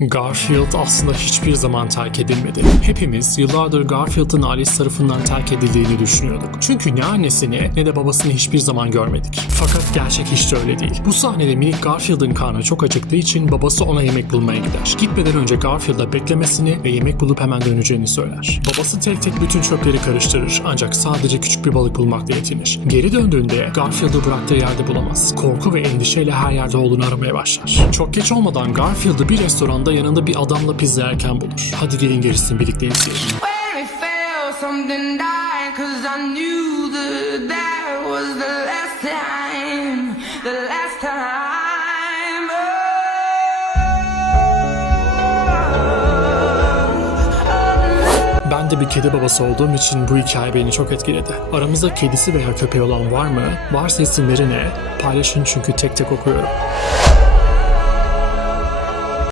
Garfield aslında hiçbir zaman terk edilmedi. Hepimiz yıllardır Garfield'ın ailesi tarafından terk edildiğini düşünüyorduk. Çünkü ne annesini ne de babasını hiçbir zaman görmedik. Fakat gerçek hiç de öyle değil. Bu sahnede minik Garfield'ın karnı çok acıktığı için babası ona yemek bulmaya gider. Gitmeden önce Garfield'a beklemesini ve yemek bulup hemen döneceğini söyler. Babası tek tek bütün çöpleri karıştırır ancak sadece küçük bir balık bulmakla yetinir. Geri döndüğünde Garfield'ı bıraktığı yerde bulamaz. Korku ve endişeyle her yerde oğlunu aramaya başlar. Çok geç olmadan Garfield'ı bir restoranda yanında bir adamla pizza yerken bulur. Hadi gelin gerisini birlikte izleyelim. The last time. Ben de bir kedi babası olduğum için bu hikaye beni çok etkiledi. Aramızda kedisi veya köpeği olan var mı? Varsa isimleri ne? Paylaşın çünkü tek tek okuyorum.